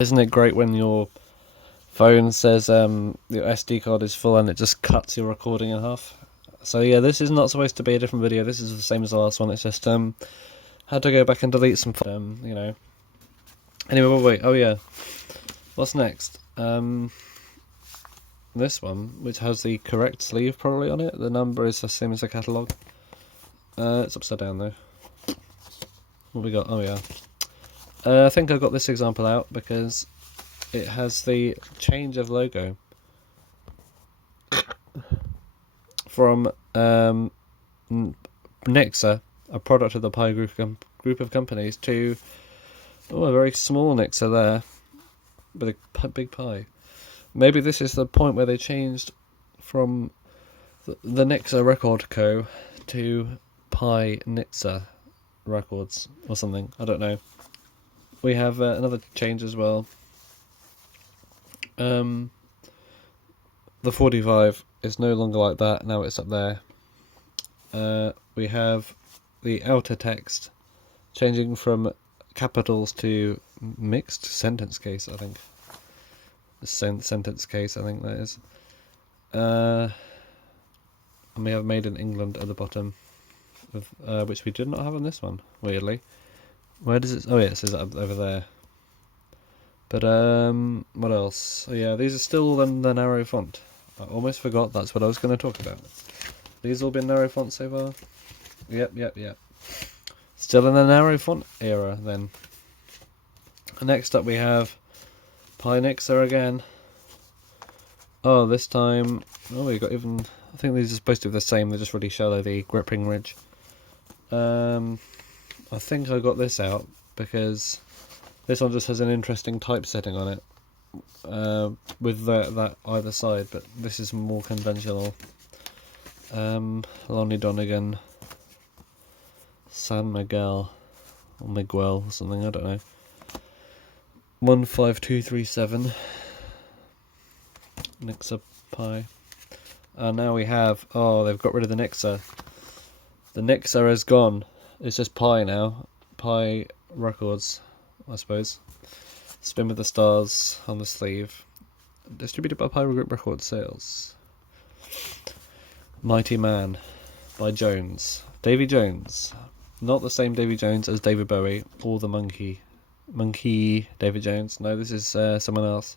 Isn't it great when your phone says your SD card is full and it just cuts your recording in half? So yeah, this is not supposed to be a different video. This is the same as the last one. It's just had to go back and delete some you know. Anyway, wait. Oh yeah, what's next? This one, which has the correct sleeve probably on it. The number is the same as the catalogue. It's upside down though. What we got? Oh yeah. I think I got this example out because it has the change of logo from Nixa, a product of the Pi group of companies, to a very small Nixa there with a big Pi. Maybe this is the point where they changed from the Nixa Record Co. to Pi Nixa Records or something. I don't know. We have another change as well. The 45 is no longer like that, now it's up there. We have the outer text changing from capitals to mixed sentence case, I think. Sentence case, I think that is. And we have Made in England at the bottom, which we did not have on this one, weirdly. Where does it... Oh yeah, it says that over there. But what else? Oh yeah, these are still the narrow font. I almost forgot that's what I was going to talk about. These all been narrow font so far? Yep. Still in the narrow font era then. Next up we have Pi Nixa again. Oh, this time... Oh, we got even... I think these are supposed to be the same, they're just really shallow, the gripping ridge. I think I got this out because this one just has an interesting typesetting on it, with that either side, but this is more conventional. Lonnie Donegan, San Miguel, or Miguel or something, I don't know. 15237, Nixa Pi. And now we have, they've got rid of the Nixa. The Nixa is gone. It's just Pi now. Pi Records, I suppose. Spin with the stars on the sleeve. Distributed by Pi Group Record Sales. Mighty Man by Jones. Davy Jones. Not the same Davy Jones as David Bowie or the Monkey David Jones. No, this is someone else.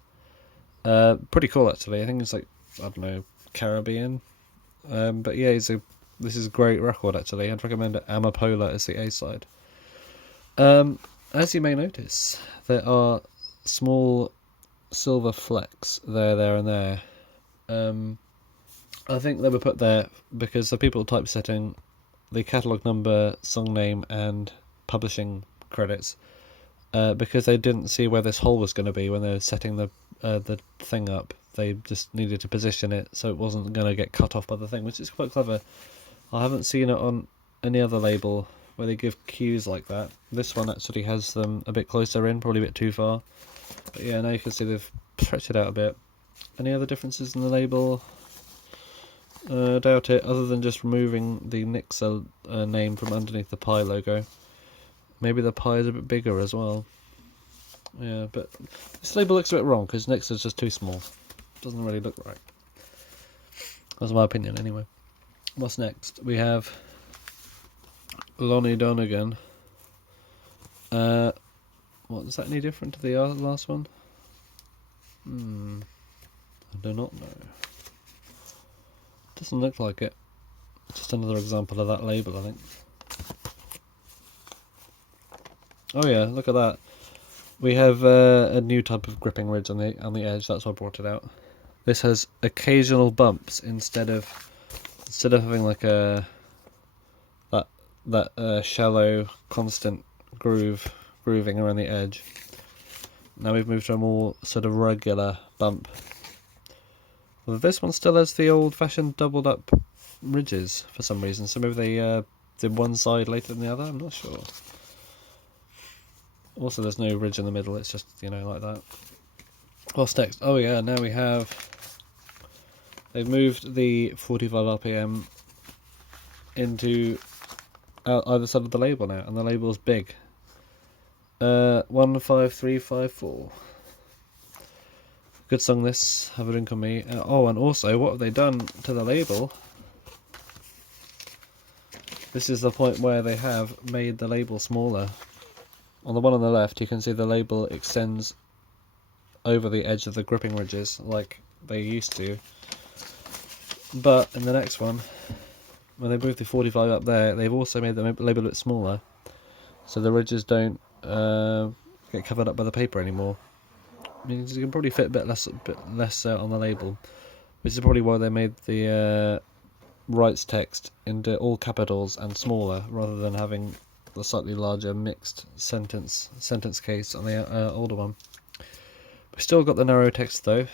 Pretty cool actually. I think it's like, I don't know, Caribbean. But yeah, this is a great record actually. I'd recommend it. Amapola as the A-side. As you may notice, there are small silver flecks there and there. I think they were put there because the people typesetting the catalogue number, song name and publishing credits, because they didn't see where this hole was going to be when they were setting the thing up. They just needed to position it so it wasn't going to get cut off by the thing, which is quite clever. I haven't seen it on any other label where they give cues like that. This one actually has them a bit closer in, probably a bit too far. But yeah, now you can see they've stretched it out a bit. Any other differences in the label? Doubt it, other than just removing the Nixa name from underneath the Pi logo. Maybe the Pi is a bit bigger as well. Yeah, but this label looks a bit wrong because Nixa's just too small. Doesn't really look right. That's my opinion anyway. What's next? We have Lonnie Donegan. What, is that any different to the last one? I do not know. Doesn't look like it. Just another example of that label, I think. Oh yeah, look at that. We have a new type of gripping ridge on the edge. That's why I brought it out. This has occasional bumps instead of having like that shallow constant grooving around the edge. Now we've moved to a more sort of regular bump. Well, this one still has the old-fashioned doubled up ridges for some reason. So maybe they did one side later than the other. I'm not sure. Also, there's no ridge in the middle. It's just, like that. What's next? Oh yeah, now we have... They've moved the 45 RPM into either side of the label now, and the label's big. 15354. Good song this, Have a Drink on Me. Oh, and also, what have they done to the label? This is the point where they have made the label smaller. On the one on the left, you can see the label extends over the edge of the gripping ridges, like they used to. But in the next one, when they move the 45 up there, they've also made the label a bit smaller, so the ridges don't get covered up by the paper anymore. I mean, you can probably fit a bit less on the label, which is probably why they made the rights text into all capitals and smaller, rather than having the slightly larger mixed sentence case on the older one. We've still got the narrow text though.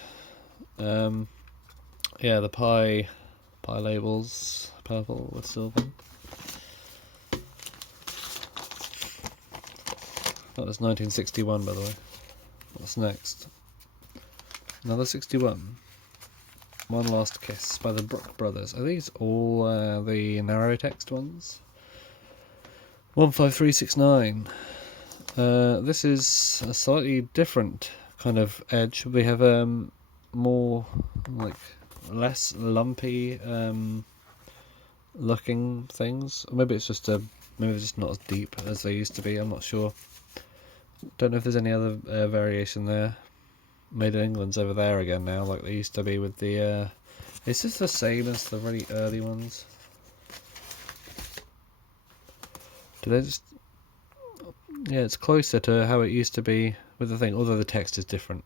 Yeah, the pie labels, purple with silver. That was 1961, by the way. What's next? Another 61. One Last Kiss by the Brook Brothers. Are these all the narrow text ones? 15369. This is a slightly different kind of edge. We have more like less lumpy looking things. Or maybe it's just maybe it's just not as deep as they used to be. I'm not sure. Don't know if there's any other variation there. Made in England's over there again now, like they used to be with the. Is this the same as the really early ones? Do they just? Yeah, it's closer to how it used to be with the thing. Although the text is different.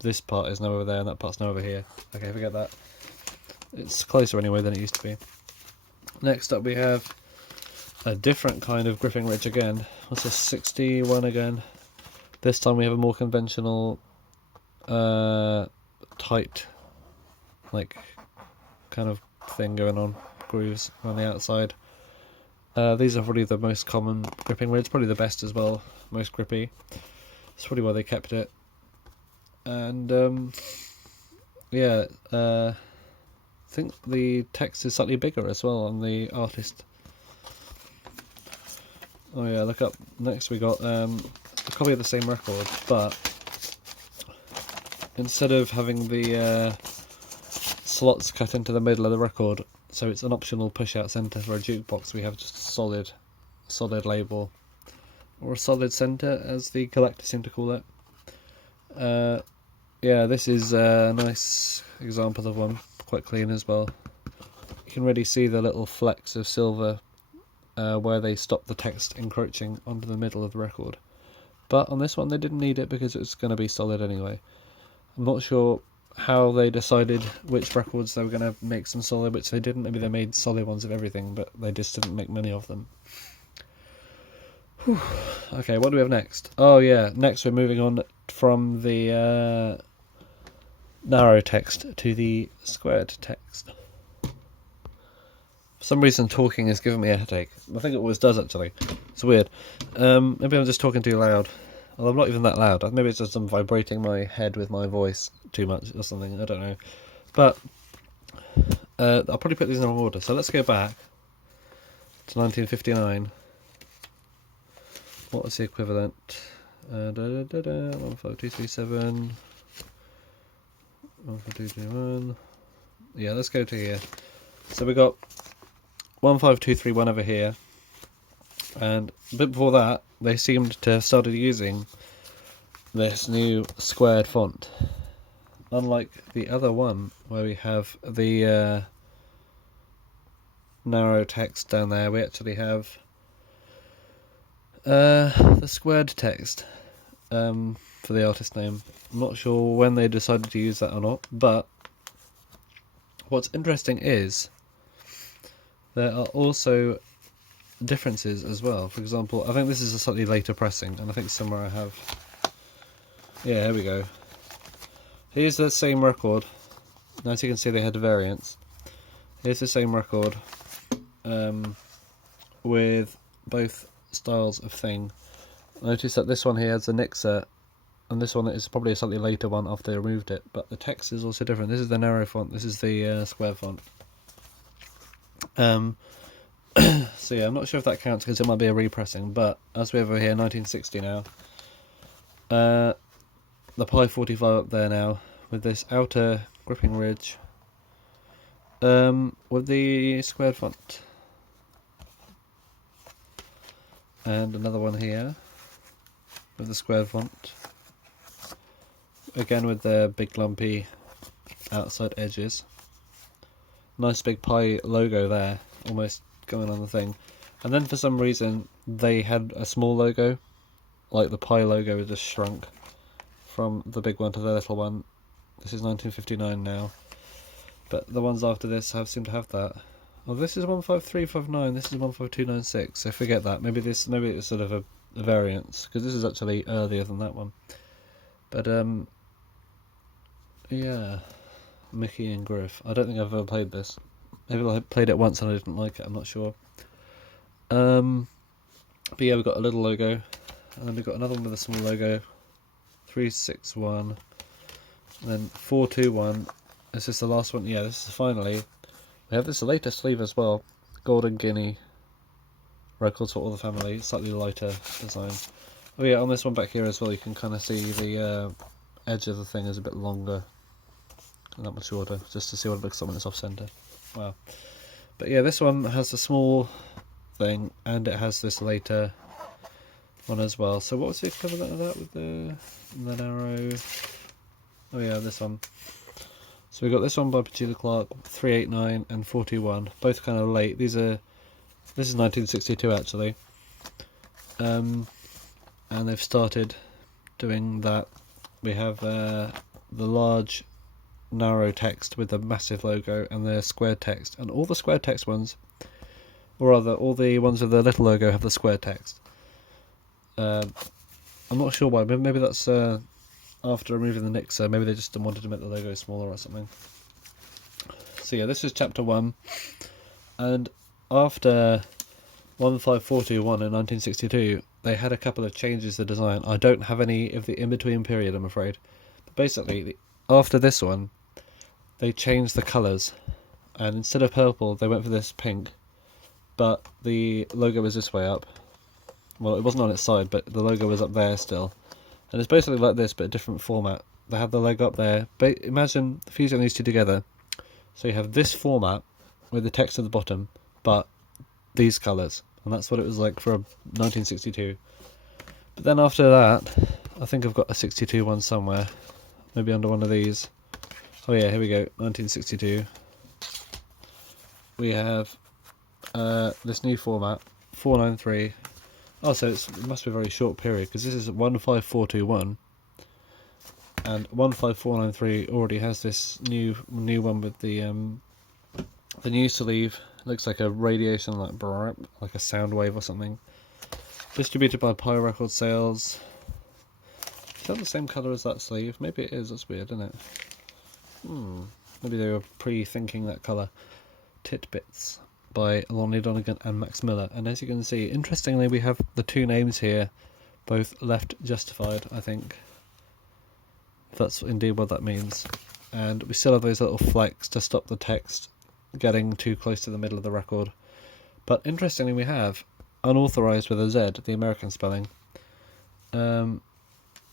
This part is now over there and that part's now over here. Okay, forget that. It's closer anyway than it used to be. Next up we have a different kind of gripping ridge again. What's this, 61 again? This time we have a more conventional, tight, like, kind of thing going on. Grooves on the outside. These are probably the most common gripping ridge, probably the best as well, most grippy. That's probably why they kept it. And yeah, I think the text is slightly bigger as well on the artist. Oh yeah, look up. Next we got a copy of the same record, but instead of having the slots cut into the middle of the record, so it's an optional push-out centre for a jukebox, we have just a solid label, or a solid centre as the collectors seem to call it. Yeah, this is a nice example of one, quite clean as well. You can really see the little flecks of silver where they stop the text encroaching onto the middle of the record. But on this one they didn't need it because it's going to be solid anyway. I'm not sure how they decided which records they were going to make some solid, which they didn't. Maybe they made solid ones of everything, but they just didn't make many of them. Whew. Okay, what do we have next? Oh yeah, next we're moving on from the narrow text to the squared text. For some reason talking is giving me a headache. I think it always does actually. It's weird. Maybe I'm just talking too loud. Well, I'm not even that loud. Maybe it's just I'm vibrating my head with my voice too much or something. I don't know. But I'll probably put these in the wrong order. So let's go back to 1959. What was the equivalent? 15237. 15231. Yeah, let's go to here. So we got 15231 over here, and a bit before that they seemed to have started using this new squared font, unlike the other one where we have the narrow text down there. We actually have the squared text for the artist name. I'm not sure when they decided to use that or not, but what's interesting is there are also differences as well. For example, I think this is a slightly later pressing, and I think somewhere I have... Yeah, here we go. Here's the same record. Now, as you can see, they had a variance. Here's the same record with both styles of thing. Notice that this one here has the Nixer, and this one is probably a slightly later one after they removed it, but the text is also different. This is the narrow font, this is the square font. So yeah, I'm not sure if that counts because it might be a repressing, but as we have over here, 1960 now. the Pi 45 up there now with this outer gripping ridge with the squared font. And another one here with the square font. Again with the big lumpy outside edges. Nice big Pi logo there, almost going on the thing. And then for some reason they had a small logo, like the Pi logo was just shrunk from the big one to the little one. This is 1959 now, but the ones after this seem to have that. Well, this is 15359. This is 15296. So forget that. Maybe it's sort of a variance, because this is actually earlier than that one. But yeah, Mickey and Griff. I don't think I've ever played this. Maybe I played it once and I didn't like it. I'm not sure. But yeah, we've got a little logo, and then we've got another one with a small logo. 361, and then 421. Is this the last one? Yeah, this is finally. We have this later sleeve as well, Golden Guinea records for all the family, slightly lighter design. Oh yeah, on this one back here as well, you can kind of see the edge of the thing is a bit longer, and that much shorter, just to see what it looks like when it's off centre. Wow. But yeah, this one has a small thing, and it has this later one as well. So what was the equivalent of that with the narrow? Oh yeah, this one. So we got this one by Petula Clark, 389 and 41, both kind of late. This is 1962 actually, and they've started doing that. We have the large narrow text with the massive logo, and the square text, and all the square text ones, or rather all the ones with the little logo have the square text. I'm not sure why. Maybe that's after removing the Nixer. Maybe they just wanted to make the logo smaller or something. So yeah, this is chapter 1, and after 15421 in 1962, they had a couple of changes to design. I don't have any of the in-between period, I'm afraid. But basically, after this one, they changed the colours, and instead of purple, they went for this pink, but the logo was this way up. Well, it wasn't on its side, but the logo was up there still. And it's basically like this, but a different format. They have the leg up there. Imagine fusing these two together. So you have this format with the text at the bottom, but these colours. And that's what it was like for 1962. But then after that, I think I've got a 62 one somewhere. Maybe under one of these. Oh yeah, here we go, 1962. We have this new format, 493. Oh, so it must be a very short period, because this is 15421, and 15493 already has this new one with the new sleeve. It looks like a radiation, like a sound wave or something. Distributed by Pi Record Sales. Is that the same colour as that sleeve? Maybe it is. That's weird, isn't it? Maybe they were pre-thinking that colour. Titbits by Lonnie Donegan and Max Miller. And as you can see, interestingly, we have the two names here, both left justified, I think. If that's indeed what that means. And we still have those little flecks to stop the text getting too close to the middle of the record. But interestingly, we have unauthorized with a Z, the American spelling,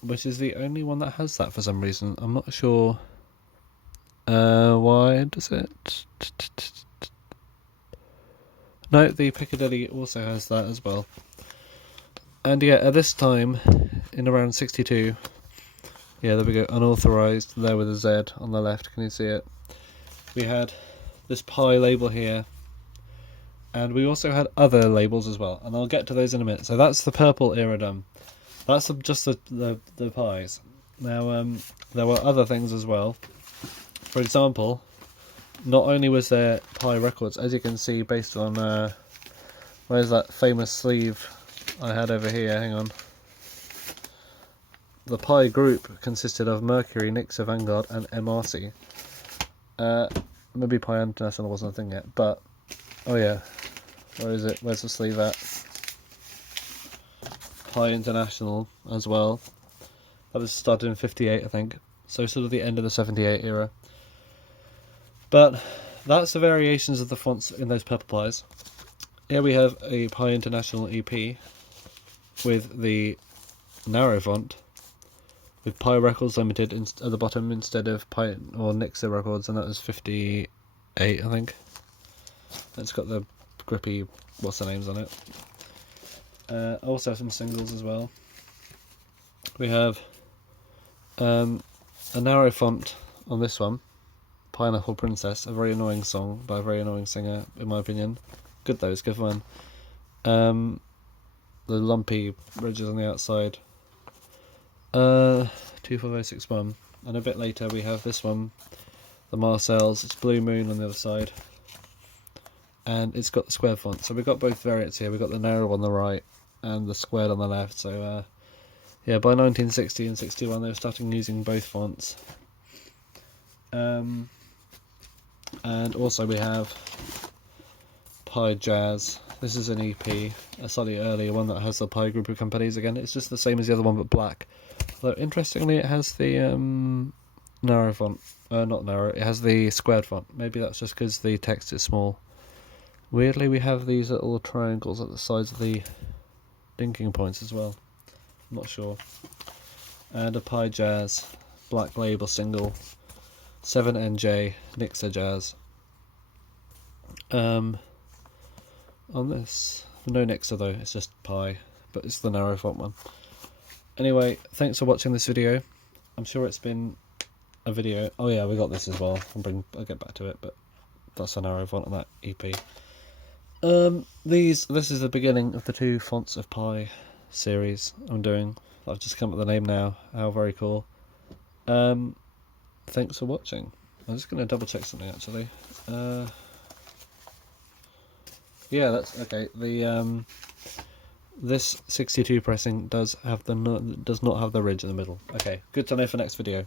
which is the only one that has that for some reason. I'm not sure why does it. No, the Piccadilly also has that as well. And yeah, at this time, in around 62, yeah, there we go, unauthorized, there with a Z on the left, can you see it? We had this Pi label here, and we also had other labels as well, and I'll get to those in a minute. So that's the purple era done. That's just the Pis. Now, there were other things as well. For example, not only was there Pi Records, as you can see, based on where's that famous sleeve I had over here, hang on. The Pi group consisted of Mercury, Nixer, Vanguard and MRC. Maybe Pi International wasn't a thing yet, but oh yeah, where is it? Where's the sleeve at? Pi International as well. That was started in 58, I think. So sort of the end of the 78 era. But that's the variations of the fonts in those purple Pis. Here we have a Pi International EP with the narrow font, with Pi Records Limited at the bottom instead of Pi or Nixa Records, and that was 58, I think. It's got the grippy what's the names on it. Also some singles as well. We have a narrow font on this one, Pineapple Princess, a very annoying song by a very annoying singer, in my opinion. Good though, it's good fun. The lumpy ridges on the outside. 25061, and a bit later we have this one, the Marcells. It's Blue Moon on the other side, and it's got the square font. So we've got both variants here. We've got the narrow on the right and the squared on the left. So yeah, by 1960 and 61 they were starting using both fonts. And also we have Pi Jazz. This is an EP, a slightly earlier one that has the Pi group of companies again. It's just the same as the other one but black. Though interestingly it has the narrow font. Not narrow, it has the squared font. Maybe that's just because the text is small. Weirdly we have these little triangles at the sides of the linking points as well. I'm not sure. And a Pi Jazz black label single, 7NJ Nixa Jazz. On this, no Nixa though, it's just Pi, but it's the narrow font one. Anyway, thanks for watching this video. I'm sure it's been a video. Oh yeah, we got this as well. I'll get back to it, but that's a narrow font on that EP. This is the beginning of the 2 fonts of Pi series I'm doing. I've just come up with the name now. How very cool. Thanks for watching. I'm just going to double check something actually. Yeah, that's okay. The this 62 pressing does not have the ridge in the middle. Okay, good to know for next video.